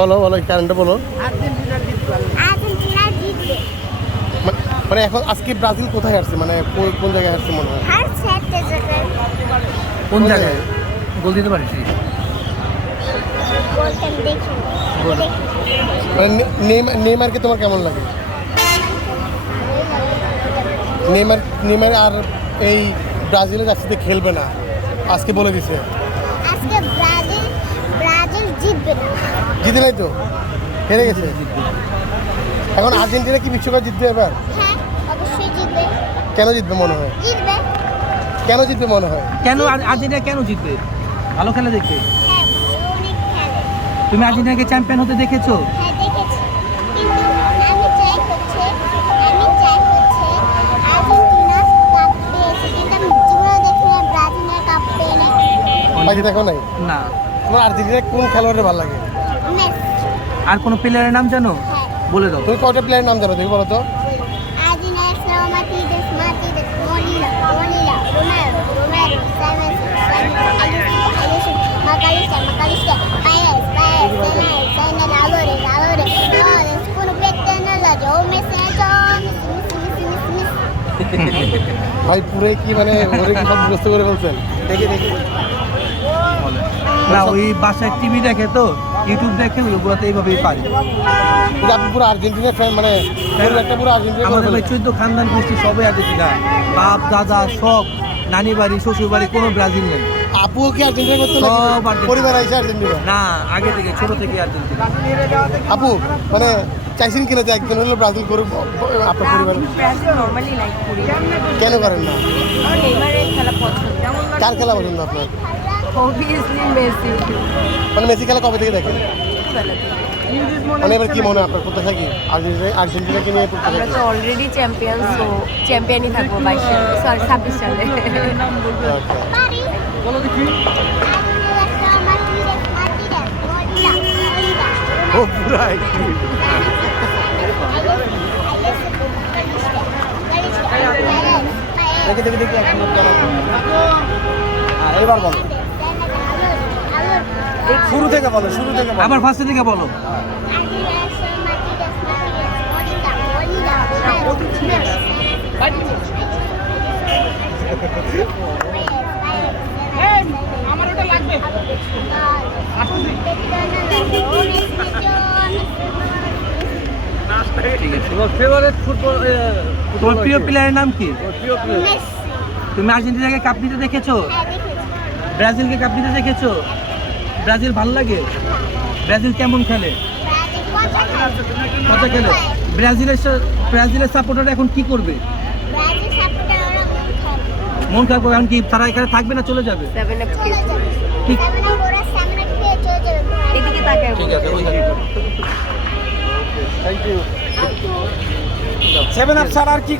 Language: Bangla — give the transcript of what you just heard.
বলো বলো কারণটা বলো। আর্জেন্টিনা জিতবে। মানে এখন আজকে ব্রাজিল কোথায় আসছে, মানে কোন জায়গায় আসছে মনে হয়? হারছে একটা জায়গায়। কোন জায়গায় গোল দিতে পারিস? বলতে দেখি। মানে নেইমারকে তোমার কেমন লাগে? নেইমার আর এই ব্রাজিলের জার্সিতে খেলবে না আজকে বলে দিছে। আজকে ব্রাজিল জিতবে না। জিতে নাই তো, হেরে গেছে। এখন আর্জেন্টিনা কি বিশ্বকাপ জিতবে এবার? হ্যাঁ, অবশ্যই জিতবে। কেন জিতবে মনে হয়? জিতবে। কেন জিতবে মনে হয়? কেন আর্জেন্টিনা কেন জিতবে? ভালো খেলা দেখে। হ্যাঁ, অনেক খেলে। তুমি আর্জেন্টিনাকে চ্যাম্পিয়ন হতে দেখেছো? হ্যাঁ, দেখেছি। কিন্তু আমি চাই হচ্ছে আর্জেন্টিনা কাপ পেয়েছে, কিন্তু আমি জীবনে দেখিনি ব্রাজিলের কাপ পেয়ে নেই। বাকি দেখো নাই? না। তোমার আর্জেন্টিনার কোন খেলোয়াড়ের ভালো লাগে? মেসি। আর কোনো প্লেয়ারের নাম জানো? হ্যাঁ। বলে দাও। তুমি কয়টা প্লেয়ারের নাম জানো দেখি বলো তো? Adinese, Matides, Molina, Romero, Simon, Alisson, McAllister, Paes, Senel, Alores, Rollins, কোনো পেতে না লাগে, ও মেসি, ভাই পুরো কি মানে ওরে কি সব বুঝতে করে বলছেন? দেখি না, ওই বাসায় টিভি দেখে তো, ইউটিউব দেখে ওইগুলোতে এইভাবেই পারে। কিন্তু আপনি পুরো আর্জেন্টিনার ফ্যান, মানে একটা পুরো আর্জেন্টিনা। আমাদের ভাই 14 খানদান গোষ্ঠী সবাই আর্জেন্টিনা, বাপ দাদা সব, নানি বাড়ি শ্বশুর বাড়ি কোনো ব্রাজিল নেই। আপুও কি আর্জেন্টিনা করতে সব আর্জেন্টিনা। পরিবার আছে আর্জেন্টিনা? না, আগে থেকে ছোট থেকে আর্জেন্টিনা। আপু মানে চাইছেন কিনা যে একজন হলো ব্রাজিল করুক আপনার পরিবার? ব্রাজিল নরমালি লাইক করি। কেন করেন না? আমার নেইমারের খেলা পছন্দ। কার খেলা পছন্দ আপনার? Obviously Messi. মানে মেসি খেলা কবে থেকে দেখেন? ছোটবেলাতে। মানে এবার কি মনে হয় আপনার প্রত্যাশা কি আর্জেন্টিনাকে নিয়ে প্রত্যাশা আমরা কি? তো অলরেডি চ্যাম্পিয়ন, সো চ্যাম্পিয়নই থাকবো 22 সালে, সরি 26 সালে। আচ্ছা। বলো দেখি। ও পুরাই দেখি এবার বলো, শুরু থেকে বলো। আবার ফার্স্ট থেকে বলো। আমার ওটা লাগবে। ঠিক আছে। তোমার প্রিয় প্লেয়ারের নাম কি? তুমি আর্জেন্টিনাকে কাপ নিতে দেখেছো? ব্রাজিলকে কাপ নিতে দেখেছো? ব্রাজিল ভালো লাগে? ব্রাজিল কেমন খেলে? কত খেলে? ব্রাজিলের সাপোর্টার এখন কি করবে? মন খারাপ করবে। এখন কি তারা এখানে থাকবে না চলে যাবে? 7 আপ কে ঠিক। এদিকে তাকায়। ঠিক আছে, ওইখানে। Thank you. 7 আপ ছাড়া আর কি